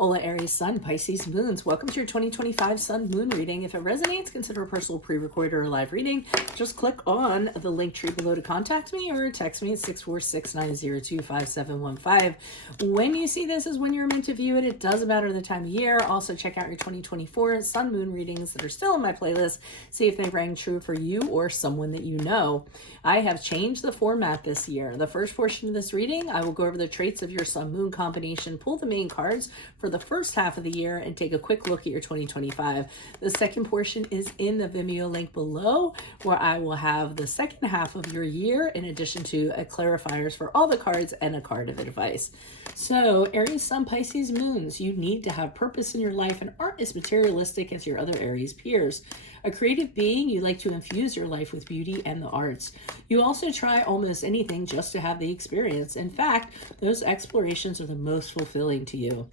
Hola Aries Sun, Pisces Moons. Welcome to your 2025 Sun Moon reading. If it resonates, consider a personal pre-recorded or live reading. Just click on the link tree below to contact me or text me at 646-902-5715. When you see this is when you're meant to view it. It doesn't matter the time of year. Also check out your 2024 Sun Moon readings that are still in my playlist. See if they rang true for you or someone that you know. I have changed the format this year. The first portion of this reading, I will go over the traits of your Sun Moon combination, pull the main cards for the first half of the year, and take a quick look at your 2025. The second portion is in the Vimeo link below, where I will have the second half of your year in addition to clarifiers for all the cards and a card of advice. So Aries Sun, Pisces Moons, you need to have purpose in your life and aren't as materialistic as your other Aries peers. A creative being, you like to infuse your life with beauty and the arts. You also try almost anything just to have the experience. In fact, those explorations are the most fulfilling to you.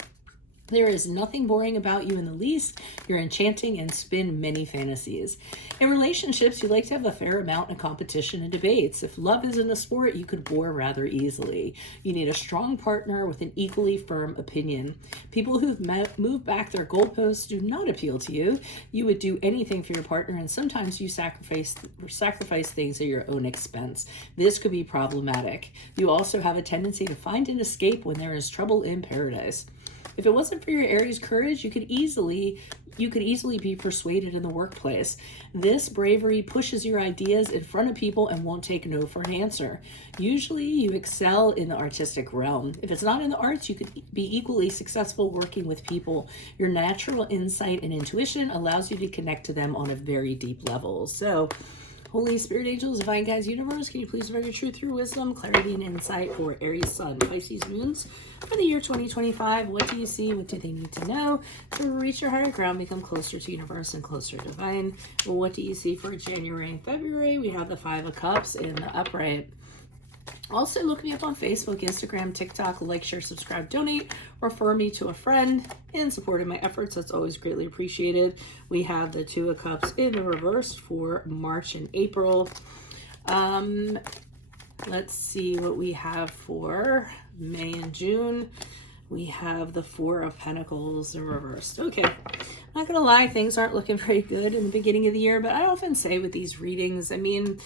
There is nothing boring about you in the least. You're enchanting and spin many fantasies. In relationships, you like to have a fair amount of competition and debates. If love isn't a sport, you could bore rather easily. You need a strong partner with an equally firm opinion. People who've moved back their goalposts do not appeal to you. You would do anything for your partner, and sometimes you sacrifice things at your own expense. This could be problematic. You also have a tendency to find an escape when there is trouble in paradise. If it wasn't for your Aries courage, you could easily be persuaded in the workplace. This bravery pushes your ideas in front of people and won't take no for an answer. Usually you excel in the artistic realm. If it's not in the arts, you could be equally successful working with people. Your natural insight and intuition allows you to connect to them on a very deep level. So, Holy Spirit Angels, Divine Guides, Universe, can you please provide your truth through wisdom, clarity, and insight for Aries Sun, Pisces Moons for the year 2025? What do you see? What do they need to know to reach your higher ground, become closer to Universe and closer to Divine? What do you see for January and February? We have the Five of Cups in the upright. Also, look me up on Facebook, Instagram, TikTok, like, share, subscribe, donate, refer me to a friend in support of my efforts. That's always greatly appreciated. We have the Two of Cups in the reverse for March and April. Let's see what we have for May and June. We have the Four of Pentacles in reversed. Okay, I'm not gonna lie, things aren't looking very good in the beginning of the year, but I often say with these readings, I mean,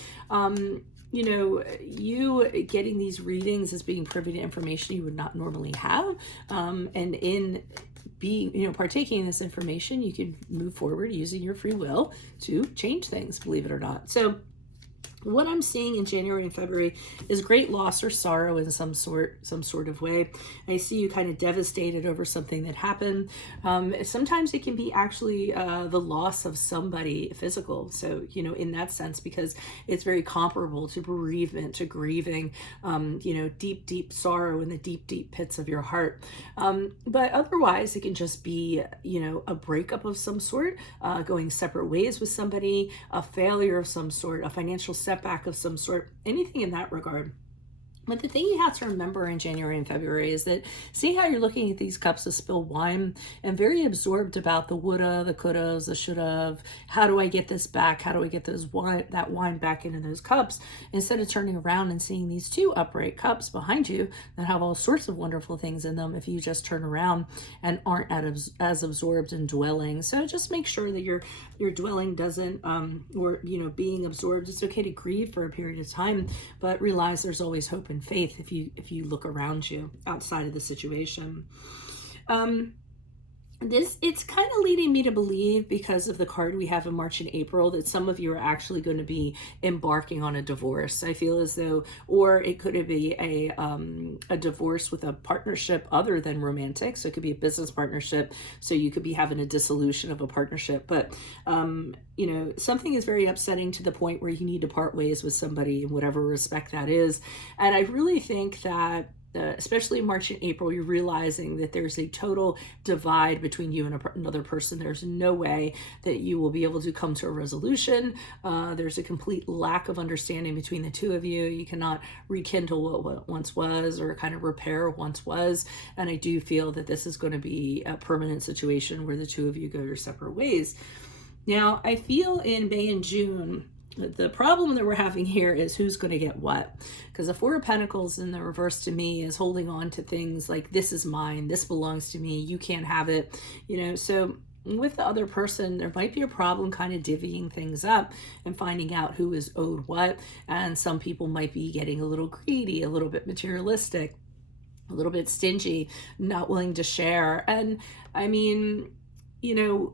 you know, you getting these readings as being privy to information you would not normally have, and in being, you know, partaking in this information, you can move forward using your free will to change things, believe it or not. So what I'm seeing in January and February is great loss or sorrow in some sort of way. I see you kind of devastated over something that happened. Sometimes it can be actually the loss of somebody physical. So, you know, in that sense, because it's very comparable to bereavement, to grieving, you know, deep, deep sorrow in the deep, deep pits of your heart. But otherwise, it can just be, you know, a breakup of some sort, going separate ways with somebody, a failure of some sort, a financial setback of some sort, anything in that regard. But the thing you have to remember in January and February is that, see how you're looking at these cups of spilled wine and very absorbed about the woulda, the couldas, the shoulda, how do I get this back? How do I get that wine back into those cups? Instead of turning around and seeing these two upright cups behind you that have all sorts of wonderful things in them if you just turn around and aren't as absorbed in dwelling. So just make sure that your dwelling doesn't, or, you know, being absorbed. It's okay to grieve for a period of time, but realize there's always hope and faith if you look around you outside of the situation. It's kind of leading me to believe, because of the card we have in March and April, that some of you are actually going to be embarking on a divorce. I feel as though, or it could be a divorce with a partnership other than romantic. So it could be a business partnership. So you could be having a dissolution of a partnership. But, you know, something is very upsetting to the point where you need to part ways with somebody in whatever respect that is. And I really think that especially in March and April, you're realizing that there's a total divide between you and another person. There's no way that you will be able to come to a resolution. There's a complete lack of understanding between the two of you. You cannot rekindle what once was, or kind of repair what once was. And I do feel that this is going to be a permanent situation where the two of you go your separate ways. Now, I feel in May and June, The problem that we're having here is who's going to get what, because the Four of Pentacles in the reverse to me is holding on to things like, this is mine, this belongs to me, you can't have it, so with the other person, there might be a problem kind of divvying things up and finding out who is owed what. And some people might be getting a little greedy, a little bit materialistic, a little bit stingy, not willing to share. And I mean,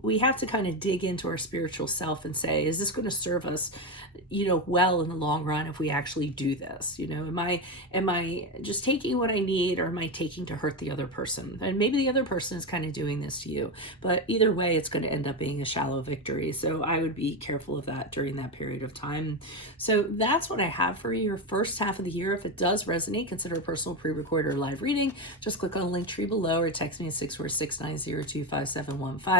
we have to kind of dig into our spiritual self and say, is this going to serve us, well in the long run if we actually do this? Am I just taking what I need, or am I taking to hurt the other person? And maybe the other person is kind of doing this to you, but either way, it's going to end up being a shallow victory. So I would be careful of that during that period of time. So that's what I have for your first half of the year. If it does resonate, consider a personal pre-recorded or live reading. Just click on the link tree below or text me at 646-902-5715.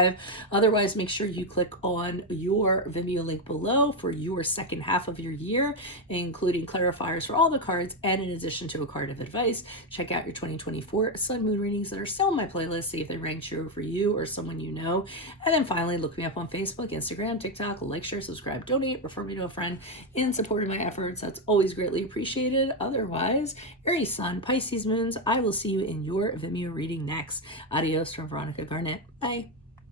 Otherwise, make sure you click on your Vimeo link below for your second half of your year, including clarifiers for all the cards, and in addition to a card of advice. Check out your 2024 sun moon readings that are still in my playlist, see if they rang true for you or someone you know. And then finally, look me up on Facebook, Instagram, TikTok, like, share, subscribe, donate, refer me to a friend in support of my efforts. That's always greatly appreciated. Otherwise, Aries Sun, Pisces Moons, I will see you in your Vimeo reading next. Adios from Veronica Garnett. Bye.